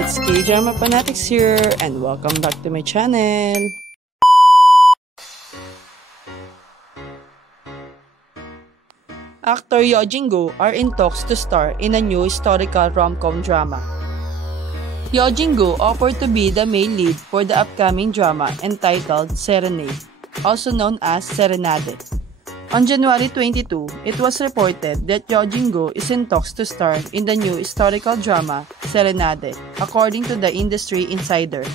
It's K-Drama Fanatics here, and welcome back to my channel. Actor Yoo Jin-go are in talks to star in a new historical rom-com drama. Yoo Jin-go offered to be the main lead for the upcoming drama entitled Serenade, also known as Serenade. On January 22, it was reported that Yoo Jin-go is in talks to star in the new historical drama Serenade, according to the industry insider.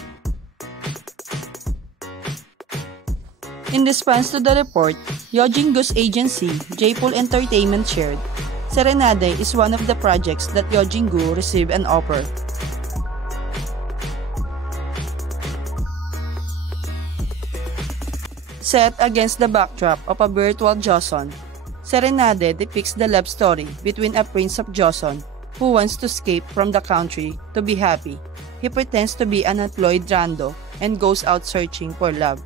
In response to the report, Yoo Jin-go's agency, J-Pool Entertainment, shared, Serenade is one of the projects that Yoo Jin-go received an offer. Set against the backdrop of a virtual Joseon, Serenade depicts the love story between a prince of Joseon who wants to escape from the country to be happy. He pretends to be an unemployed rando and goes out searching for love,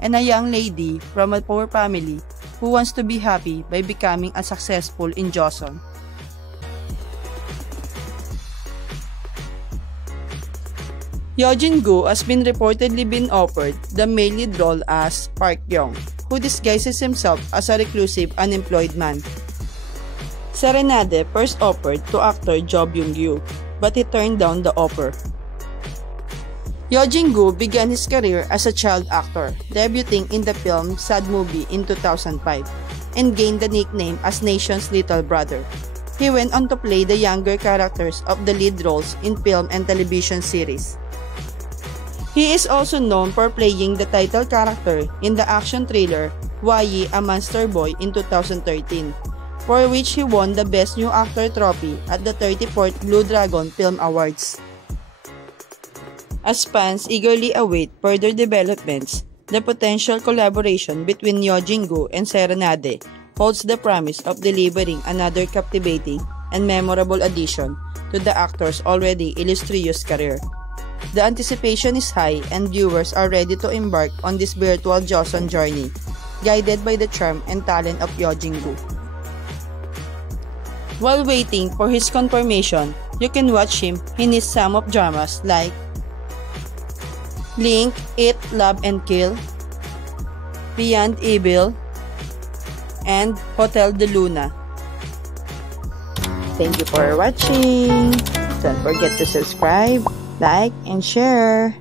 and a young lady from a poor family who wants to be happy by becoming a successful in Joseon. Yoo Jin-go has been reportedly been offered the male lead role as Park Young, who disguises himself as a reclusive unemployed man. Serenade first offered to actor Jo Byung-gyu, but he turned down the offer. Yoo Jin-go began his career as a child actor, debuting in the film Sad Movie in 2005, and gained the nickname as Nation's Little Brother. He went on to play the younger characters of the lead roles in film and television series. He is also known for playing the title character in the action thriller Hwa-yi, A Monster Boy in 2013, for which he won the Best New Actor trophy at the 34th Blue Dragon Film Awards. As fans eagerly await further developments, the potential collaboration between Yoo Jin-go and Serenade holds the promise of delivering another captivating and memorable addition to the actor's already illustrious career. The anticipation is high and viewers are ready to embark on this virtual Joseon journey, guided by the charm and talent of Yoo Jin-go. While waiting for his confirmation, you can watch him in his some of dramas like Link, Eat, Love and Kill, Beyond Evil, and Hotel de Luna. Thank you for watching. Don't forget to subscribe, like, and share.